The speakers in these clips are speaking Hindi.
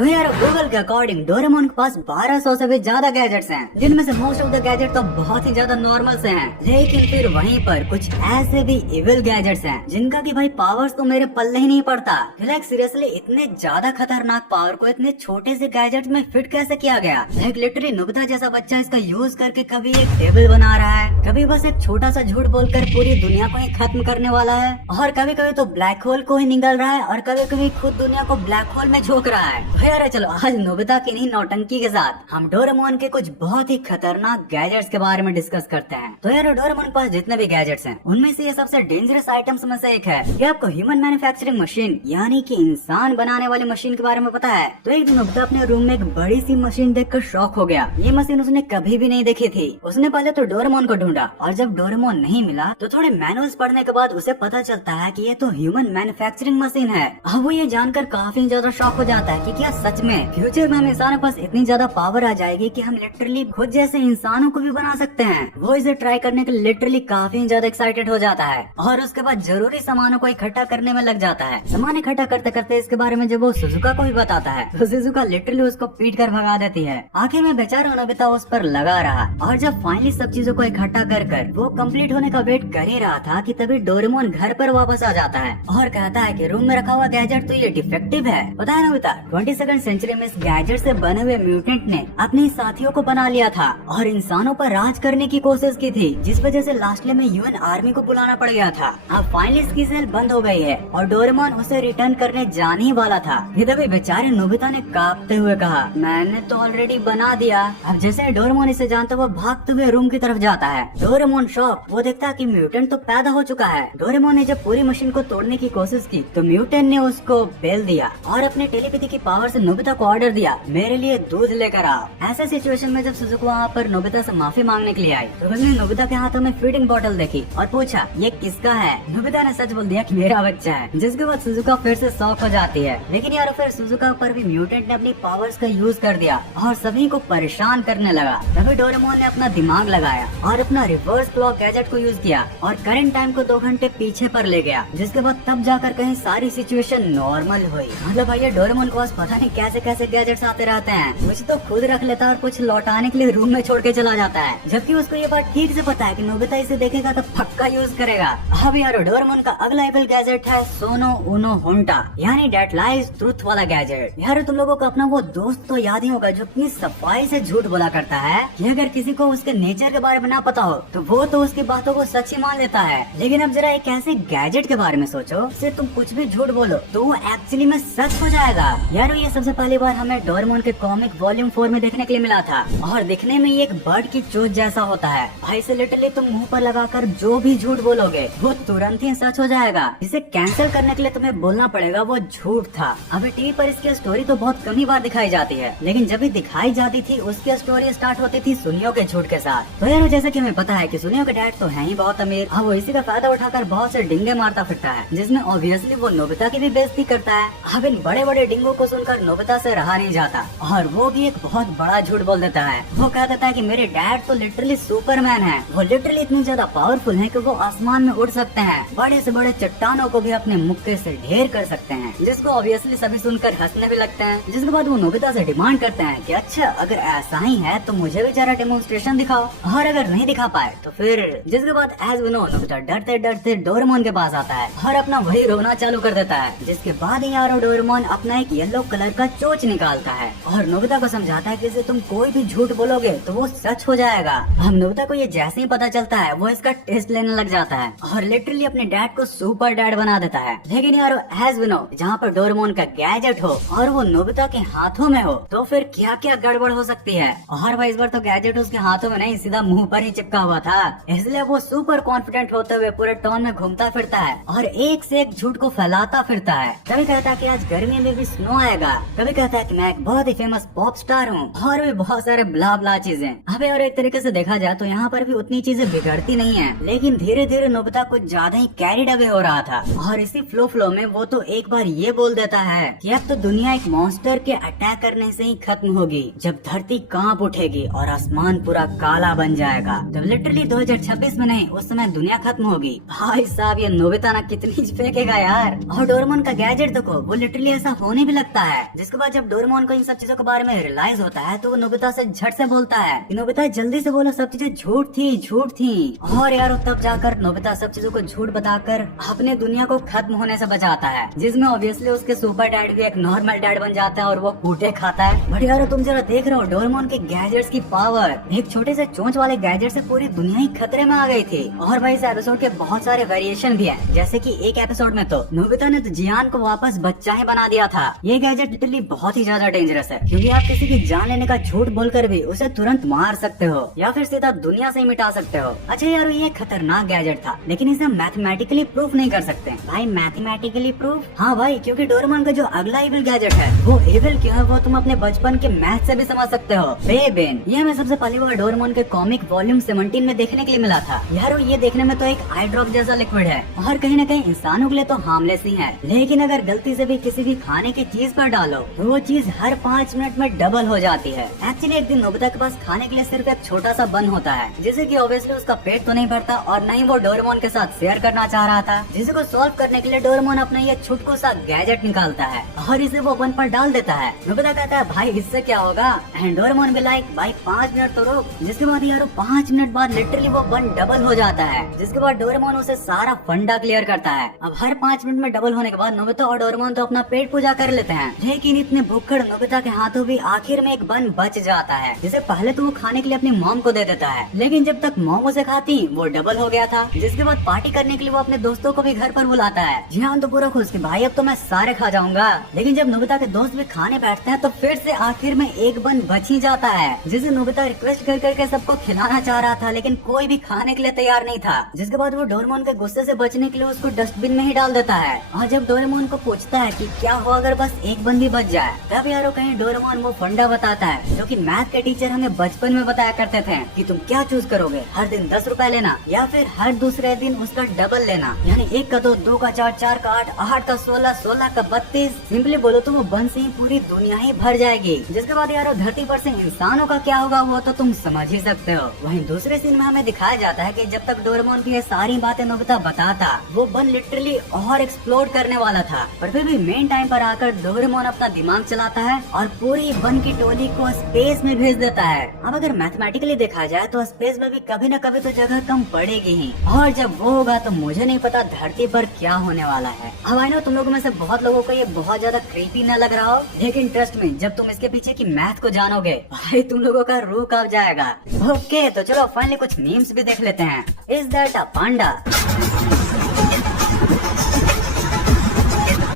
तो यार गूगल के अकॉर्डिंग डोरेमोन के पास 1200 से भी ज्यादा गैजेट्स हैं, जिनमें से मोस्ट ऑफ द गैजेट तो बहुत ही ज्यादा नॉर्मल से हैं। लेकिन फिर वहीं पर कुछ ऐसे भी इविल गैजेट्स हैं जिनका कि भाई पावर्स तो मेरे पल्ले ही नहीं पड़ता। लाइक सीरियसली इतने ज्यादा खतरनाक पावर को इतने छोटे से गैजेट में फिट कैसे किया गया। लाइक लिटरली नोबिता जैसा बच्चा इसका यूज करके कभी एक टेबल बना रहा है, कभी बस एक छोटा सा झूठ बोलकर पूरी दुनिया को ही खत्म करने वाला है, और कभी कभी तो ब्लैक होल को ही निगल रहा है, और कभी कभी खुद दुनिया को ब्लैक होल में झोंक रहा है। तो यार चलो आज नोबिता की नहीं नौटंकी के साथ हम डोरेमोन के कुछ बहुत ही खतरनाक गैजेट्स के बारे में डिस्कस करते हैं। तो यार डोरेमोन के पास जितने भी गैजेट्स हैं उनमें से ये सबसे डेंजरस आइटम्स में से एक है। क्या आपको ह्यूमन मैन्युफैक्चरिंग मशीन यानी कि इंसान बनाने वाली मशीन के बारे में पता है? तो एक दिन नोबिता अपने रूम में एक बड़ी सी मशीन देखकर शॉक हो गया। ये मशीन उसने कभी भी नहीं देखी थी। उसने पहले तो डोरेमोन को ढूंढा, और जब डोरेमोन नहीं मिला तो थोड़े मैनुअल्स पढ़ने के बाद उसे पता चलता है कि ये तो ह्यूमन मैन्युफैक्चरिंग मशीन है। अब वो ये जानकर काफी ज्यादा शॉक हो जाता है कि क्या सच में फ्यूचर में हम इंसानों के पास इतनी ज्यादा पावर आ जाएगी कि हम लिटरली खुद जैसे इंसानों को भी बना सकते हैं। वो इसे ट्राई करने के लिए लिटरली काफी ज्यादा एक्साइटेड हो जाता है, और उसके बाद जरूरी सामानों को इकट्ठा करने में लग जाता है। सामान इकट्ठा करते करते इसके बारे में जब वो सुजुका को भी बताता है तो सुजुका लिटरली उसको पीट कर भगा देती है। आखिर में बेचारा नोबिता उस पर लगा रहा, और जब फाइनली सब चीजों को इकट्ठा कर वो कंप्लीट होने का वेट कर ही रहा था कि तभी डोरेमोन घर पर वापस आ जाता है और कहता है कि रूम में रखा हुआ गैजेट तो ये डिफेक्टिव है। पता है नोबिता 22वीं सेंचुरी में इस गैजेट से बने हुए म्यूटेंट ने अपने साथियों को बना लिया था और इंसानों पर राज करने की कोशिश की थी, जिस वजह से लास्टली में यूएन आर्मी को बुलाना पड़ गया था। अब फाइनली इसकी सेल बंद हो गई है और डोरेमोन उसे रिटर्न करने जाने ही वाला था। तभी बेचारे नोबिता ने कांपते हुए कहा, मैंने तो ऑलरेडी बना दिया। अब जैसे डोरेमोन इसे जानता हुआ भागते हुए रूम की तरफ जाता है। डोरेमोन शॉक, वो देखता है कि म्यूटेंट तो पैदा हो चुका है। डोरेमोन ने जब पूरी मशीन को तोड़ने की कोशिश की तो म्यूटेंट ने उसको बेल दिया और अपने टेलीपैथी की पावर से नोबिता को ऑर्डर दिया, मेरे लिए दूध लेकर आओ। ऐसे सिचुएशन में जब सुजुको वहाँ पर नोबिता से माफी मांगने के लिए आई तो उसने नोबिता के हाथों में फीडिंग बोतल देखी और पूछा ये किसका है। नोबिता ने सच बोल दिया कि मेरा बच्चा है, जिसके बाद सुजुका फिर से शॉक हो जाती है। लेकिन यार फिर सुजुका पर भी म्यूटेंट ने अपनी पावर्स का यूज कर दिया और सभी को परेशान करने लगा। तभी डोरेमोन ने अपना दिमाग लगाया और अपना रिवर्स क्लॉक गैजेट को यूज किया और करंट टाइम को 2 घंटे पीछे पर ले गया, जिसके बाद तब जाकर कहीं सारी सिचुएशन नॉर्मल हुई। मतलब भैया डोरेमोन के पास पता नहीं कैसे कैसे गैजेट्स आते रहते हैं, कुछ तो खुद रख लेता है और कुछ लौटाने के लिए रूम में छोड़ के चला जाता है, जबकि उसको ये बात ठीक से पता है कि नोबिता इसे देखेगा तो पक्का यूज करेगा। अब यार डोरेमोन का अगला एबल गैजेट है सोनो उनो होंटा यानी डेट लाइज ट्रुथ वाला गैजेट। यार तुम लोगों को अपना वो दोस्त तो याद ही होगा जो इतनी सफाई से झूठ बोला करता है कि अगर किसी को उसके नेचर के बारे में ना पता हो तो वो तो उसकी बातों को सच ही मान लेता है। लेकिन अब जरा एक ऐसे गैजेट के बारे में सोचो जिससे तुम कुछ भी झूठ बोलो तो वो एक्चुअली में सच हो जाएगा। यार ये सबसे पहली बार हमें डोरेमोन के कॉमिक वॉल्यूम 4 में देखने के लिए मिला था और दिखने में ये एक बर्ड की चोंच जैसा होता है। भाई से लिटरली तुम मुंह पर लगाकर जो भी झूठ बोलोगे वो तुरंत ही सच हो जाएगा। इसे कैंसिल करने के लिए तुम्हें बोलना पड़ेगा वो झूठ था। अभी टीवी पर इसकी स्टोरी तो बहुत कम ही बार दिखाई जाती है, लेकिन जब भी दिखाई जाती थी उसकी स्टोरी स्टार्ट होती थी सुनियो के झूठ के साथ। तो यार जैसे कि हमें पता है कि सुनियो के डैड तो है ही बहुत अमीर, अब वो इसी का फायदा उठाकर बहुत से डिंगे मारता फिरता है, जिसमें ऑब्वियसली वो नोबिता की भी बेइज्जती करता है। अब इन बड़े बड़े डिंगों को सुनकर नोबिता से रहा नहीं जाता और वो भी एक बहुत बड़ा झूठ बोल देता है। वो कह देता है कि मेरे डैड तो लिटरली सुपरमैन है, वो लिटरली इतनी ज्यादा पावरफुल है कि वो आसमान में उड़ सकते हैं, बड़े से बड़े चट्टानों को भी अपने मुक्के से ढेर कर सकते हैं, जिसको ऑब्वियसली सभी सुनकर हंसने भी लगते हैं। जिसके बाद वो नोबिता से डिमांड करते हैं कि अच्छा अगर ऐसा ही है तो मुझे भी जरा डेमोन्स्ट्रेशन दिखाओ, और अगर नहीं दिखा पाए तो फिर। जिसके बाद एज वी नो नोबिता डरते डरते डोरेमोन के पास आता है और अपना वही रोना चालू कर देता है। जिसके बाद यारो डोरेमोन अपना एक येलो कलर का चोच निकालता है और नोबिता को समझाता है कि इसे तुम कोई भी झूठ बोलोगे तो वो सच हो जाएगा। हम नोबिता को ये जैसे ही पता चलता है वो इसका टेस्ट लेने लग जाता है और लिटरली अपने डैड को सुपर डैड बना देता है। लेकिन यारो एज वी नो जहाँ पर डोरेमोन का गैजेट हो और वो नोबिता के हाथों में हो तो फिर क्या क्या गड़बड़ हो सकती है। और भाई इस बार तो गैजेट उसके हाथों में नहीं सीधा मुंह पर ही चिपका हुआ था, इसलिए वो सुपर कॉन्फिडेंट होते हुए पूरे टाउन में घूमता फिरता है और एक से एक झूठ को फैलाता फिरता है। कभी कहता है कि आज गर्मी में भी स्नो आएगा, कभी कहता है कि मैं एक बहुत ही फेमस पॉप स्टार हूँ, और भी बहुत सारे ब्ला ब्ला चीजें। अबे और एक तरीके से देखा जाए तो यहाँ पर भी उतनी चीजें बिगड़ती नहीं है, लेकिन धीरे धीरे नोबिता कुछ ज्यादा ही कैरिड अवे हो रहा था। और इसी फ्लो में वो तो एक बार ये बोल देता है कि अब तो दुनिया एक मॉन्स्टर के अटैक करने से ही खत्म होगी, जब धरती कांप उठेगी और आसमान पूरा काला बन जाएगा। जब लिटरली 2026 में नहीं उस समय दुनिया खत्म होगी। भाई साहब ये नोबिता ना कितनी फेंकेगा यार। और डोरेमोन का गैजेट देखो वो लिटरली ऐसा होने भी लगता है। जिसके बाद जब डोरेमोन को इन सब चीजों के बारे में रियलाइज होता है तो वो नोबिता से झट से बोलता है कि नोबिता जल्दी से बोलो, सब चीजें झूठ थी। और यार तब जाकर नोबिता सब चीजों को झूठ बताकर अपने दुनिया को खत्म होने से बचाता है, जिसमें ऑब्वियसली उसके सुपर डैड भी एक नॉर्मल डैड बन जाता है और वो कूटे खाता है। बट यार तुम जरा देख रहे हो डोरेमोन के गैजेट्स की पावर, एक छोटे से चोंच वाले गैजेट से पूरी दुनिया ही खतरे में आ गई थी। और भाई इस एपिसोड के बहुत सारे वेरिएशन भी है, जैसे कि एक एपिसोड में तो नोबिता ने तो जियान को वापस बच्चा ही बना दिया था। ये गैजेट लिटरली बहुत ही ज्यादा डेंजरस है, क्योंकि आप किसी की जान लेने का झूठ बोलकर भी उसे तुरंत मार सकते हो या फिर सीधा दुनिया से ही मिटा सकते हो। अच्छा यार ये खतरनाक गैजेट था, लेकिन इसे मैथमेटिकली प्रूफ नहीं कर सकते। भाई मैथमेटिकली प्रूफ? हाँ भाई, क्योंकि डोरेमोन का जो अगला इविल गैजेट है वो इविल क्यों है वो तुम अपने बचपन के मैथ से भी समझ सकते हो। बेबेन, ये हमें सबसे पहली बार डोरेमोन के कॉमिक वॉल्यूम 17 में देखने के लिए मिला था। यार ये देखने में तो एक आई ड्रॉप जैसा लिक्विड है और कहीं न कहीं इंसानों के लिए तो हार्मलेस ही है, लेकिन अगर गलती से भी किसी भी खाने की चीज पर डालो तो वो चीज हर 5 मिनट में डबल हो जाती है। एक्चुअली एक दिन नोबिता के पास खाने के लिए सिर्फ एक छोटा सा बन होता है, जिसे कि ऑब्वियसली उसका पेट तो नहीं भरता और न ही वो डोरेमोन के साथ शेयर करना चाह रहा था, जिसे को सॉल्व करने के लिए डोरेमोन अपना ये छुटकू सा गैजेट निकालता है और इसे वो बन पर डाल देता है। नोबिता कहता है भाई इससे क्या होगा, एंड डोरेमोन भी लाइक भाई 5 मिनट तो रुक। जिसके बाद यार 5 मिनट बाद लिटरली वो बन डबल हो जाता है, जिसके बाद डोरेमोन उसे सारा फंडा क्लियर करता है। अब हर 5 मिनट में डबल होने के बाद नोबिता और डोरेमोन तो अपना पेट पूजा कर लेते हैं, लेकिन इतने भुक्कड़ नोबिता के हाथों भी आखिर में एक बन बच जाता है, जिसे पहले तो वो खाने के लिए अपनी मॉम को दे देता है, लेकिन जब तक मॉम उसे खाती वो डबल हो गया था। जिसके बाद पार्टी करने के लिए वो अपने दोस्तों को भी घर पर बुलाता है। जियान तो पूरा खुश कि भाई अब तो मैं सारे खा जाऊंगा, लेकिन जब नोबिता के दोस्त भी खाने बैठते हैं तो फिर से आखिर में एक बन बच ही जाता है, जिसे नोबिता रिक्वेस्ट कर करके सबको खिलाना चाह रहा था, लेकिन कोई भी खाने के लिए तैयार नहीं था। जिसके बाद वो डोरेमोन के गुस्से से बचने के लिए उसको डस्टबिन में ही डाल देता है। और जब डोरेमोन को पूछता है कि क्या हो अगर बस एक बन भी बच जाए, तब यारो कहीं डोरेमोन वो फंडा बताता है जो कि मैथ के टीचर हमें बचपन में बताया करते थे कि तुम क्या चूज करोगे, हर दिन 10 रुपए लेना या फिर हर दूसरे दिन उसका डबल लेना, यानी 1 का 2, 2 का 4, 4 का 8, 8 का 16, 16 का 32। सिंपली बोलो तो वो बन से ही पूरी दुनिया ही भर जाएगी। जिसके बाद यारो धरती पर से इंसानों का क्या होगा वो तो तुम समझ ही सकते हो। वहीं दूसरे सीन में हमें दिखाया जाता है कि जब तक डोरेमोन की ये सारी बातें नोबिता बताता वो बन लिटरली और एक्सप्लोड करने वाला था, पर फिर भी मेन टाइम पर आकर डोरेमोन अपना दिमाग चलाता है और पूरी बन की टोली को स्पेस में भेज देता है। अब अगर मैथमेटिकली देखा जाए तो स्पेस में भी कभी न कभी तो जगह कम पड़ेगी ही, और जब वो होगा तो मुझे नहीं पता धरती पर क्या होने वाला है। अब आई नो तुम लोगों में से बहुत लोगों को ये बहुत ज्यादा क्रीपी न लग रहा हो, लेकिन ट्रस्ट में जब तुम इसके पीछे की मैथ को जानोगे भाई तुम लोगों का रूह कांप जाएगा। ओके तो चलो फाइनली कुछ मीम्स भी देख लेते हैं। इज दैट अ पांडा?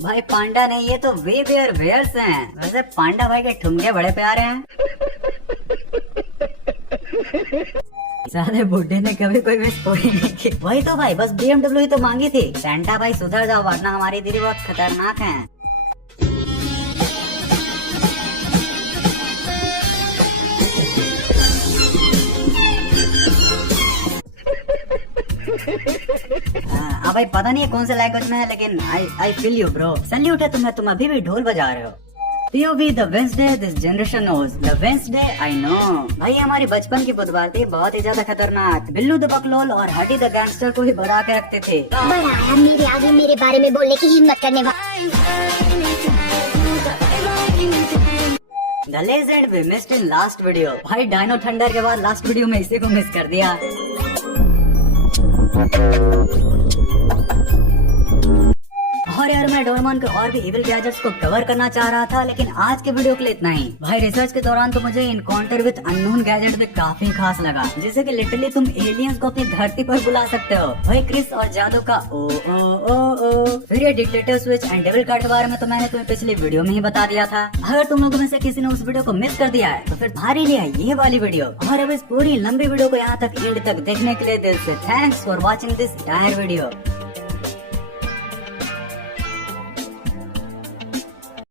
भाई पांडा नहीं, ये तो वे बेयर वेयर्स हैं। वैसे पांडा भाई के ठुमके बड़े प्यारे हैं। साले बुड्ढे ने कभी कोई भी स्टोरी नहीं की। वही तो भाई बस BMW ही तो मांगी थी। सेंटा भाई सुधर जाओ वरना हमारी दीदी बहुत खतरनाक है। अब भाई पता नहीं है कौन से लैंग्वेज में है, लेकिन I feel you bro. Salute है तुम्हें, तुम अभी भी ढोल बजा रहे हो। POV the Wednesday this generation knows. The Wednesday I know. भाई हमारी बचपन की बुधवार थी, बहुत ही ज्यादा खतरनाक। बिल्लू द बकलोल और हटी द गैंगस्टर को ही बढ़ा के रखते थे। बड़ा मेरे आगे मेरे बारे में बोलने की हिम्मत करने वाला। The legend we missed in last video. भाई डायनो थंडर के बाद लास्ट वीडियो में इसी को मिस कर दिया। और यार मैं डोरेमोन के और भी इविल गैजेट्स को कवर करना चाह रहा था, लेकिन आज के वीडियो के लिए इतना ही। भाई रिसर्च के दौरान तो मुझे इनकाउंटर विद अननोन गैजेट भी काफी खास लगा, जिसे कि लिटरली तुम एलियंस को अपनी धरती पर बुला सकते हो। भाई क्रिस और जादू का ओ ओ ओ ओ। फिर ये dictator switch and devil card के बारे में तो मैंने तुम्हें पिछली वीडियो में ही बता दिया था। अगर तुम लोगों में से किसी ने उस वीडियो को मिस कर दिया है तो फिर तुम्हारे लिए ये वाली वीडियो। और अब इस पूरी लंबी वीडियो को यहाँ तक एंड तक देखने के लिए दिल से thanks for watching this entire video.